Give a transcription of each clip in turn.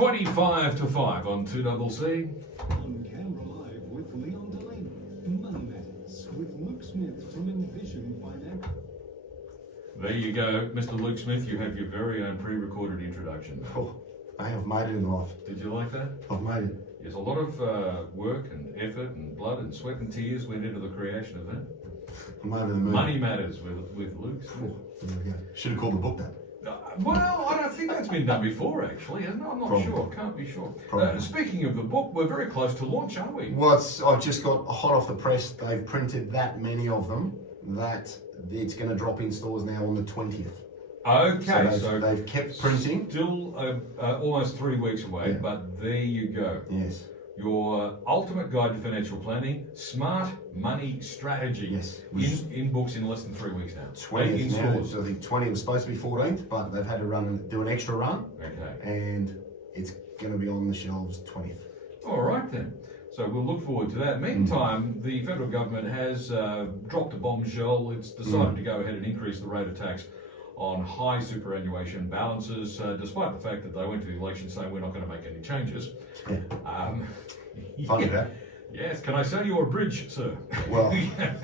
25 to 5 on 2CC. On Canberra Live with Leon Delaney. Money Matters with Luke Smith from Envision Financial. There you go, Mr. Luke Smith. You have your very own pre-recorded introduction. Oh, I have made it in life. Did you like that? I've made it. Yes, a lot of work and effort and blood and sweat and tears went into the creation of that. I'm over the moon. Money Matters with Luke Smith. There we go. Should have called the book that. Well, I don't think that's been done before, actually, hasn't it? I'm not Probably. sure. Can't be sure. Probably. Speaking of the book, we're very close to launch, aren't we? Well, I've just got hot off the press. They've printed that many of them that it's going to drop in stores now on the 20th. Okay, so they've kept printing. Still almost 3 weeks away, Yeah. but there you go. Yes. Your ultimate guide to financial planning, smart money strategy. Yes. In books in less than 3 weeks now. 20th in now. stores. So I think 20th was supposed to be 14th, but they've had to do an extra run, Okay. and it's going to be on the shelves 20th. All right then. So we'll look forward to that. Meantime, the federal government has dropped a bombshell. It's decided to go ahead and increase the rate of tax on high superannuation balances, despite the fact that they went to the election saying we're not going to make any changes. Funny that. Yes, can I sell you a bridge, sir? Well,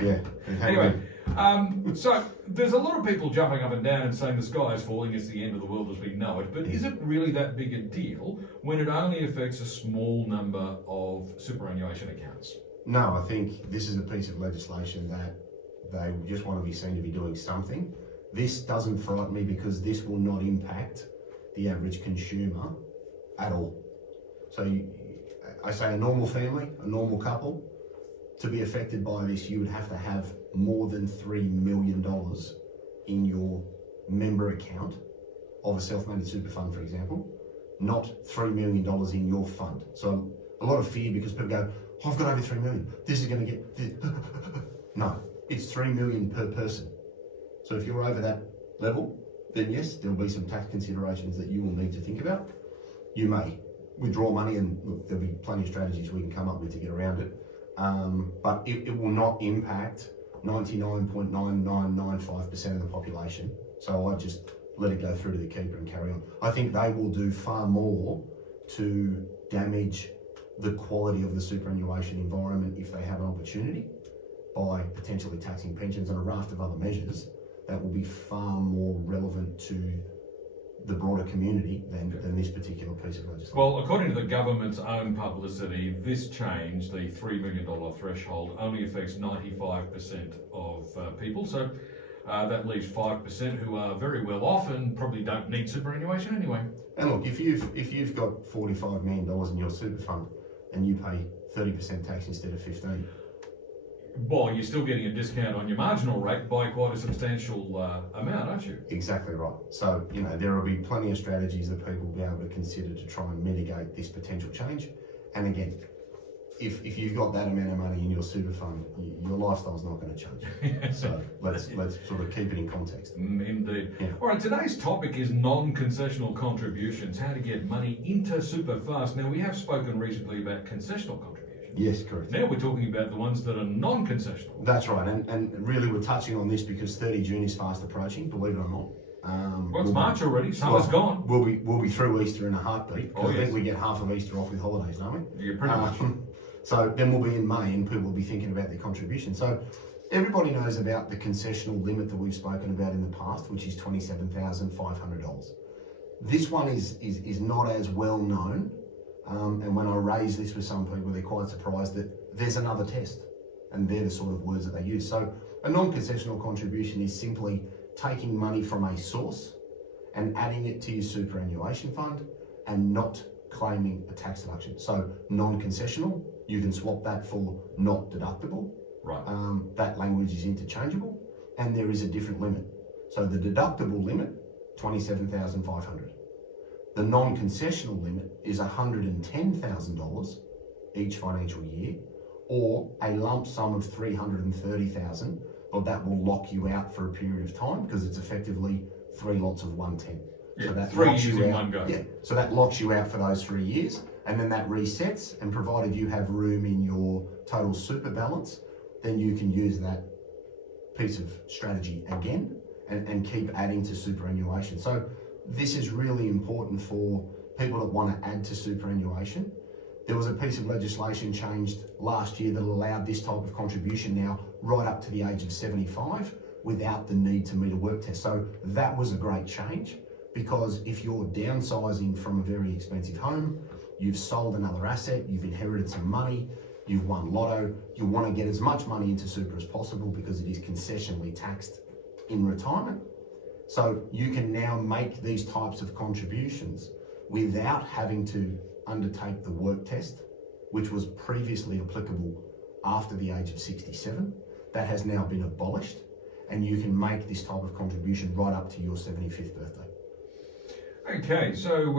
yeah. Anyway, so there's a lot of people jumping up and down and saying the sky is falling, it's the end of the world as we know it, but is it really that big a deal when it only affects a small number of superannuation accounts? No, I think this is a piece of legislation that they just want to be seen to be doing something. This doesn't frighten me because this will not impact the average consumer at all. So I say a normal family, a normal couple, to be affected by this, you would have to have more than $3 million in your member account of a self-managed super fund, for example, not $3 million in your fund. So a lot of fear because people go, oh, I've got over 3 million. This is going to get this. No, it's 3 million per person. So if you're over that level, then yes, there'll be some tax considerations that you will need to think about. You may withdraw money, and look, there'll be plenty of strategies we can come up with to get around it. But it will not impact 99.9995% of the population. So I just let it go through to the keeper and carry on. I think they will do far more to damage the quality of the superannuation environment if they have an opportunity by potentially taxing pensions and a raft of other measures that will be far more relevant to the broader community than this particular piece of legislation. Well, according to the government's own publicity, this change, the $3 million threshold, only affects 95% of people. So that leaves 5% who are very well off and probably don't need superannuation anyway. And look, if you've got $45 million in your super fund and you pay 30% tax instead of 15%, well, you're still getting a discount on your marginal rate by quite a substantial amount, aren't you? Exactly right. So, there will be plenty of strategies that people will be able to consider to try and mitigate this potential change. And again, if you've got that amount of money in your super fund, your lifestyle's not going to change. So let's sort of keep it in context. Indeed. Yeah. All right, today's topic is non-concessional contributions, how to get money into super fast. Now, we have spoken recently about concessional contributions. Yes, correct. Now we're talking about the ones that are non-concessional. That's right, and really we're touching on this because 30 June is fast approaching, believe it or not. Well, it's March already, summer's gone. We'll be through Easter in a heartbeat. Oh, I think yes. we get half of Easter off with holidays, don't we? Yeah, pretty much. So then we'll be in May and people will be thinking about their contribution. So everybody knows about the concessional limit that we've spoken about in the past, which is $27,500. This one is not as well known. And when I raise this with some people, they're quite surprised that there's another test, and they're the sort of words that they use. So a non-concessional contribution is simply taking money from a source and adding it to your superannuation fund and not claiming a tax deduction. So non-concessional, you can swap that for not deductible. Right. That language is interchangeable, and there is a different limit. So the deductible limit, $27,500. The non-concessional limit is $110,000 each financial year, or a lump sum of $330,000, but that will lock you out for a period of time because it's effectively 3 lots of 110. Yeah, so that 3 locks years you in out. one go. Yeah, so that locks you out for those 3 years, and then that resets, and provided you have room in your total super balance, then you can use that piece of strategy again and keep adding to superannuation. So this is really important for people that want to add to superannuation. There was a piece of legislation changed last year that allowed this type of contribution now right up to the age of 75 without the need to meet a work test. So that was a great change, because if you're downsizing from a very expensive home, you've sold another asset, you've inherited some money, you've won lotto, you want to get as much money into super as possible because it is concessionally taxed in retirement. So you can now make these types of contributions without having to undertake the work test, which was previously applicable after the age of 67. That has now been abolished, and you can make this type of contribution right up to your 75th birthday. Okay, so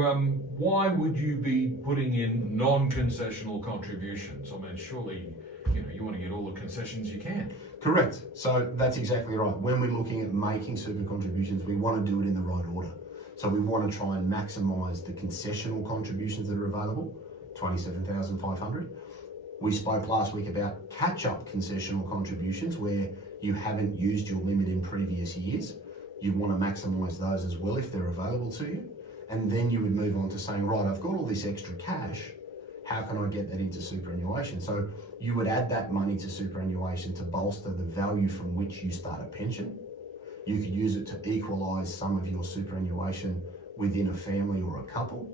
why would you be putting in non-concessional contributions? I mean, surely, you want to get all the concessions you can. Correct. So that's exactly right. When we're looking at making super contributions, we want to do it in the right order. So we want to try and maximise the concessional contributions that are available, 27,500. We spoke last week about catch-up concessional contributions where you haven't used your limit in previous years. You want to maximise those as well if they're available to you. And then you would move on to saying, right, I've got all this extra cash. How can I get that into superannuation? So you would add that money to superannuation to bolster the value from which you start a pension. You could use it to equalise some of your superannuation within a family or a couple.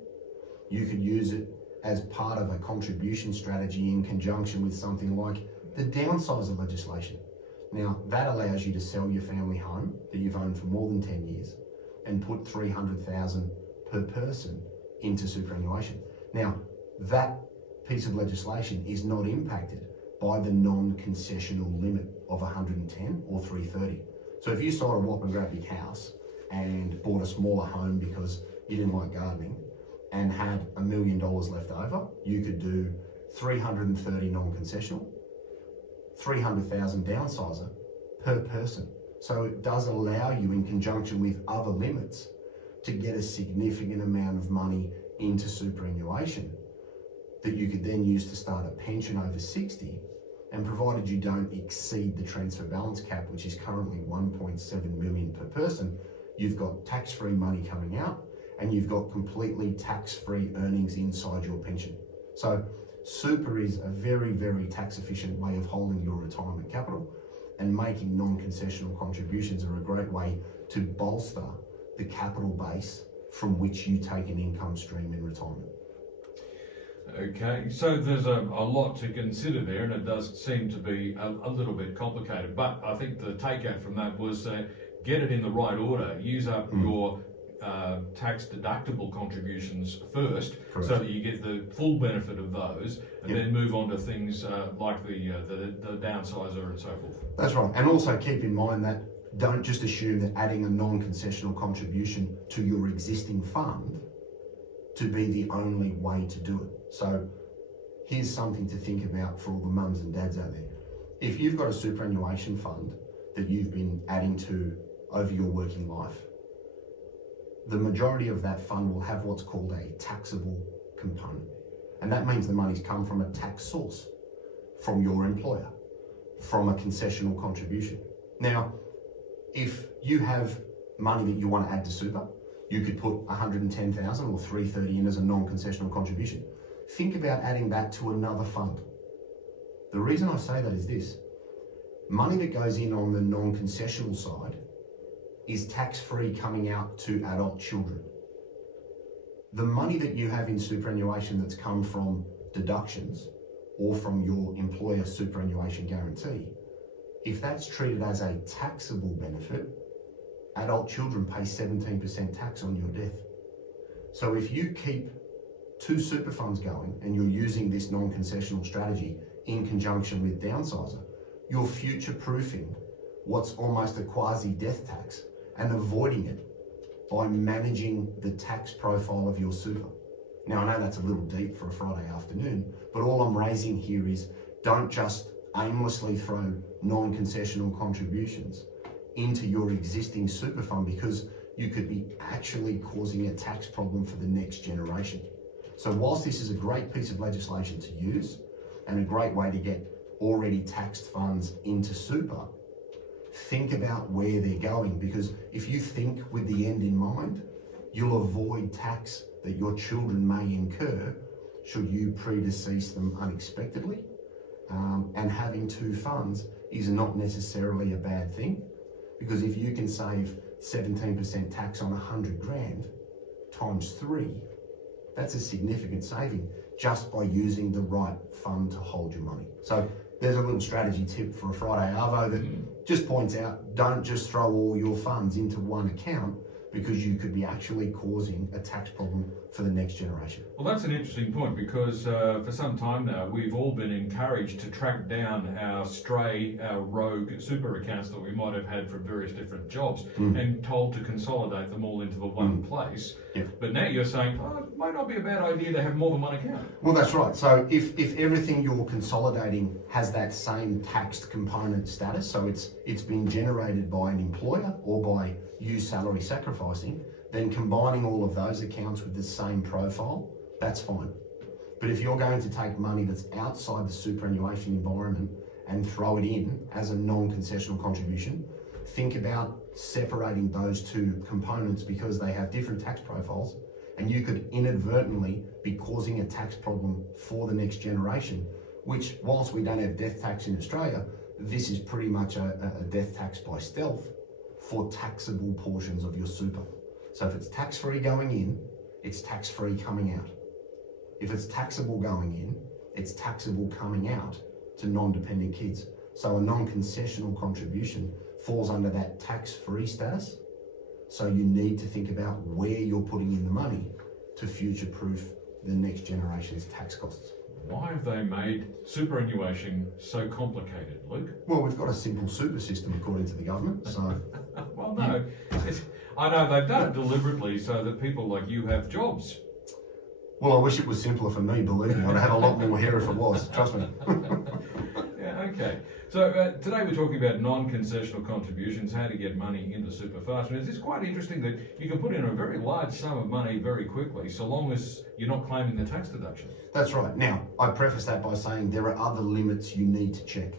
You could use it as part of a contribution strategy in conjunction with something like the downsizer legislation. Now, that allows you to sell your family home that you've owned for more than 10 years and put $300,000 per person into superannuation. Now, that piece of legislation is not impacted by the non-concessional limit of 110 or 330. So if you sold a whop and grab big house and bought a smaller home because you didn't like gardening and had $1 million left over, you could do 330 non-concessional, 300,000 downsizer per person. So it does allow you, in conjunction with other limits, to get a significant amount of money into superannuation that you could then use to start a pension over 60, and provided you don't exceed the transfer balance cap, which is currently 1.7 million per person, you've got tax-free money coming out and you've got completely tax-free earnings inside your pension. So super is a very, very tax-efficient way of holding your retirement capital, and making non-concessional contributions are a great way to bolster the capital base from which you take an income stream in retirement. Okay, so there's a lot to consider there, and it does seem to be a little bit complicated, but I think the takeout from that was get it in the right order, use up your tax deductible contributions first. Correct. So that you get the full benefit of those, and then move on to things like the downsizer and so forth. That's right, and also keep in mind that don't just assume that adding a non-concessional contribution to your existing fund to be the only way to do it. So here's something to think about for all the mums and dads out there. If you've got a superannuation fund that you've been adding to over your working life, the majority of that fund will have what's called a taxable component. And that means the money's come from a tax source, from your employer, from a concessional contribution. Now, if you have money that you want to add to super, you could put 110,000 or 330 in as a non-concessional contribution. Think about adding that to another fund. The reason I say that is this: money that goes in on the non-concessional side is tax-free coming out to adult children. The money that you have in superannuation that's come from deductions or from your employer superannuation guarantee, if that's treated as a taxable benefit, adult children pay 17% tax on your death. So if you keep two super funds going and you're using this non-concessional strategy in conjunction with downsizer, you're future-proofing what's almost a quasi-death tax and avoiding it by managing the tax profile of your super. Now, I know that's a little deep for a Friday afternoon, but all I'm raising here is don't just aimlessly throw non-concessional contributions into your existing super fund, because you could be actually causing a tax problem for the next generation. So whilst this is a great piece of legislation to use and a great way to get already taxed funds into super, think about where they're going, because if you think with the end in mind, you'll avoid tax that your children may incur should you predecease them unexpectedly. And having two funds is not necessarily a bad thing, because if you can save 17% tax on 100 grand times 3, that's a significant saving just by using the right fund to hold your money. So there's a little strategy tip for a Friday Arvo that just points out, don't just throw all your funds into one account, because you could be actually causing a tax problem for the next generation. Well, that's an interesting point, because for some time now we've all been encouraged to track down our stray, our rogue super accounts that we might have had from various different jobs and told to consolidate them all into the one place. Yep. But now you're saying, oh, it might not be a bad idea to have more than one account. Well, that's right. So if everything you're consolidating has that same taxed component status, so it's been generated by an employer or by you salary sacrificing, then combining all of those accounts with the same profile, that's fine. But if you're going to take money that's outside the superannuation environment and throw it in as a non-concessional contribution, think about separating those two components, because they have different tax profiles, and you could inadvertently be causing a tax problem for the next generation, which, whilst we don't have death tax in Australia, this is pretty much a death tax by stealth for taxable portions of your super. So if it's tax-free going in, it's tax-free coming out. If it's taxable going in, it's taxable coming out to non-dependent kids. So a non-concessional contribution falls under that tax-free status. So you need to think about where you're putting in the money to future-proof the next generation's tax costs. Why have they made superannuation so complicated, Luke? Well, we've got a simple super system according to the government, so... Well, no, I know they've done it deliberately so that people like you have jobs. Well, I wish it was simpler for me, believe me. I'd have a lot more here if it was, trust me. Yeah, okay. So today we're talking about non-concessional contributions, how to get money into super fast. And it's quite interesting that you can put in a very large sum of money very quickly, so long as you're not claiming the tax deduction. That's right. Now, I preface that by saying there are other limits you need to check.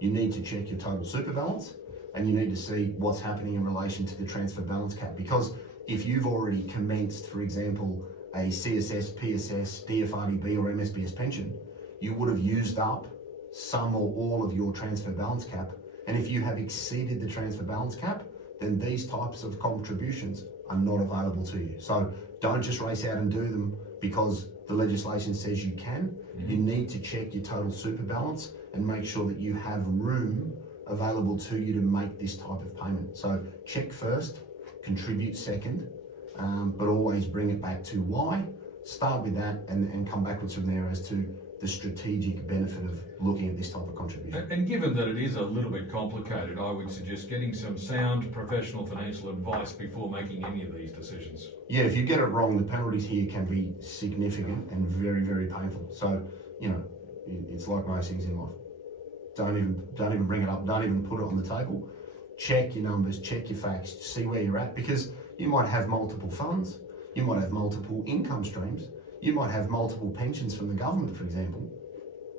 You need to check your total super balance, and you need to see what's happening in relation to the transfer balance cap. Because if you've already commenced, for example, a CSS, PSS, DFRDB or MSBS pension, you would have used up some or all of your transfer balance cap. And if you have exceeded the transfer balance cap, then these types of contributions are not available to you. So don't just race out and do them because the legislation says you can. You need to check your total super balance and make sure that you have room available to you to make this type of payment. So check first, contribute second, but always bring it back to why. Start with that and come backwards from there as to the strategic benefit of looking at this type of contribution. And given that it is a little bit complicated, I would suggest getting some sound professional financial advice before making any of these decisions. Yeah, if you get it wrong, the penalties here can be significant and very, very painful. So, you know, it's like most things in life. Don't even bring it up. Don't even put it on the table. Check your numbers, check your facts, see where you're at, because you might have multiple funds, you might have multiple income streams, you might have multiple pensions from the government, for example,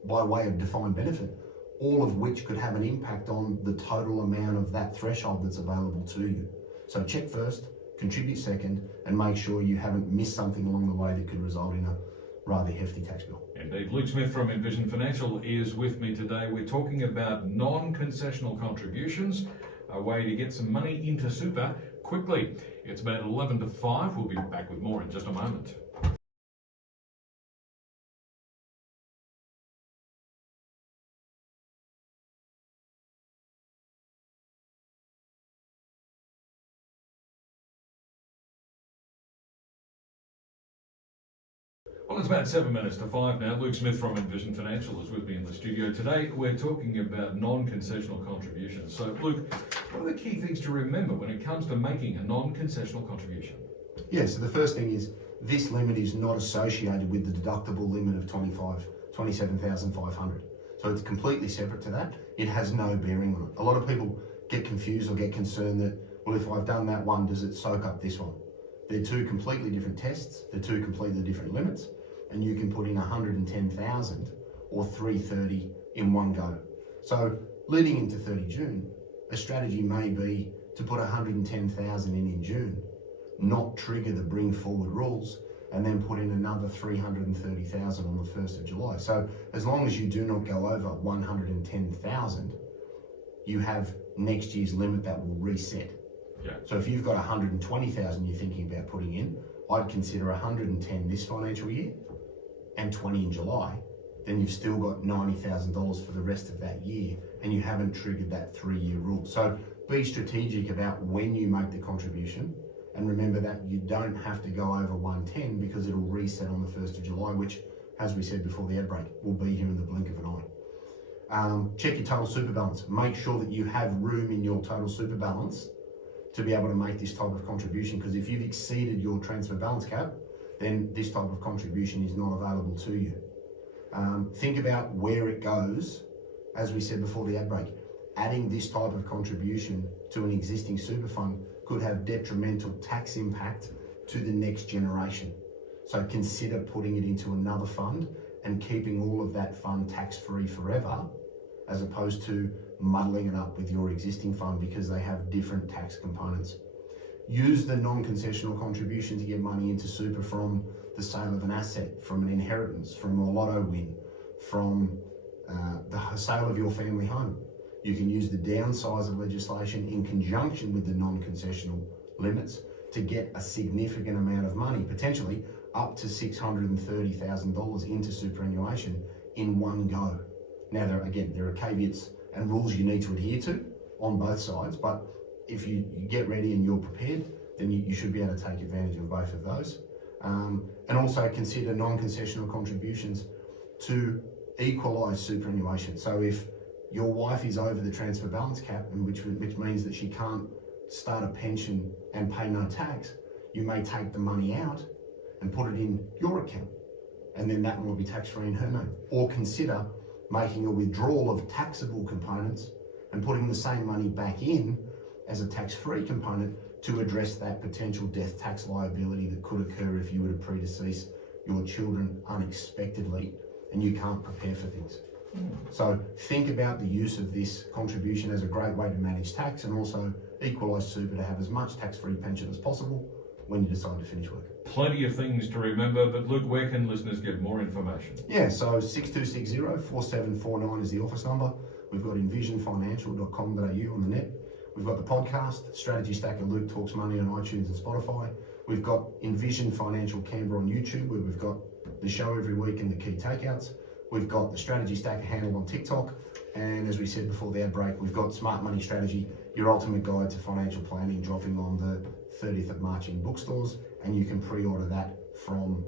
by way of defined benefit, all of which could have an impact on the total amount of that threshold that's available to you. So check first, contribute second, and make sure you haven't missed something along the way that could result in a rather hefty tax bill. Indeed. Luke Smith from Envision Financial is with me today. We're talking about non-concessional contributions, a way to get some money into super quickly. It's about 11 to 5. We'll be back with more in just a moment. Well, it's about 7 minutes to 5 now. Luke Smith from Envision Financial is with me in the studio. Today, we're talking about non-concessional contributions. So, Luke, what are the key things to remember when it comes to making a non-concessional contribution? Yeah, so the first thing is this limit is not associated with the deductible limit of 27,500. So it's completely separate to that. It has no bearing on it. A lot of people get confused or get concerned that, well, if I've done that one, does it soak up this one? They're two completely different tests. They're two completely different limits. And you can put in 110,000 or 330 in one go. So leading into 30 June, a strategy may be to put 110,000 in June, not trigger the bring forward rules, and then put in another 330,000 on the 1st of July. So as long as you do not go over 110,000, you have next year's limit that will reset. Yeah. So if you've got 120,000 you're thinking about putting in, I'd consider 110 this financial year and 20 in July. Then you've still got $90,000 for the rest of that year, and you haven't triggered that 3-year rule. So be strategic about when you make the contribution, and remember that you don't have to go over 110 because it'll reset on the 1st of July, which, as we said before the ad break, will be here in the blink of an eye. Check your total super balance. Make sure that you have room in your total super balance to be able to make this type of contribution, because if you've exceeded your transfer balance cap, then this type of contribution is not available to you. Think about where it goes. As we said before the ad break, adding this type of contribution to an existing super fund could have detrimental tax impact to the next generation. So consider putting it into another fund and keeping all of that fund tax-free forever, as opposed to muddling it up with your existing fund because they have different tax components. Use the non-concessional contribution to get money into super from the sale of an asset, from an inheritance, from a lotto win, from the sale of your family home. You can use the downsize of legislation in conjunction with the non-concessional limits to get a significant amount of money, potentially up to $630,000 into superannuation in one go. Now, there are caveats and rules you need to adhere to on both sides, but if you get ready and you're prepared, then you should be able to take advantage of both of those. And also consider non-concessional contributions to equalise superannuation. So if your wife is over the transfer balance cap, and which means that she can't start a pension and pay no tax, you may take the money out and put it in your account, and then that one will be tax-free in her name. Or consider making a withdrawal of taxable components and putting the same money back in as a tax-free component to address that potential death tax liability that could occur if you were to predecease your children unexpectedly and you can't prepare for things. So think about the use of this contribution as a great way to manage tax, and also equalise super to have as much tax-free pension as possible when you decide to finish work. Plenty of things to remember, but Luke, where can listeners get more information? Yeah, so 6260-4749 is the office number. We've got envisionfinancial.com.au on the net. We've got the podcast, Strategy Stacker Luke Talks Money on iTunes and Spotify. We've got Envision Financial Canberra on YouTube, where we've got the show every week and the key takeouts. We've got the Strategy Stacker handle on TikTok. And as we said before the ad break, we've got Smart Money Strategy, your ultimate guide to financial planning, dropping on the 30th of March in bookstores. And you can pre-order that from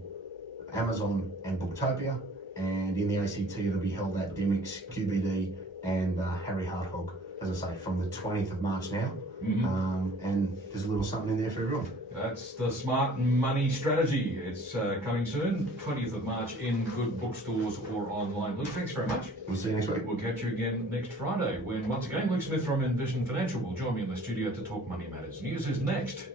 Amazon and Booktopia. And in the ACT, it'll be held at Dimmicks, QBD, and Harry Harthog, as I say, from the 20th of March now. And there's a little something in there for everyone. That's the Smart Money Strategy. It's coming soon, 20th of March, in good bookstores or online. Luke, thanks very much. We'll see you next week. We'll catch you again next Friday, when once again Luke Smith from Envision Financial will join me in the studio to talk money matters. News is next.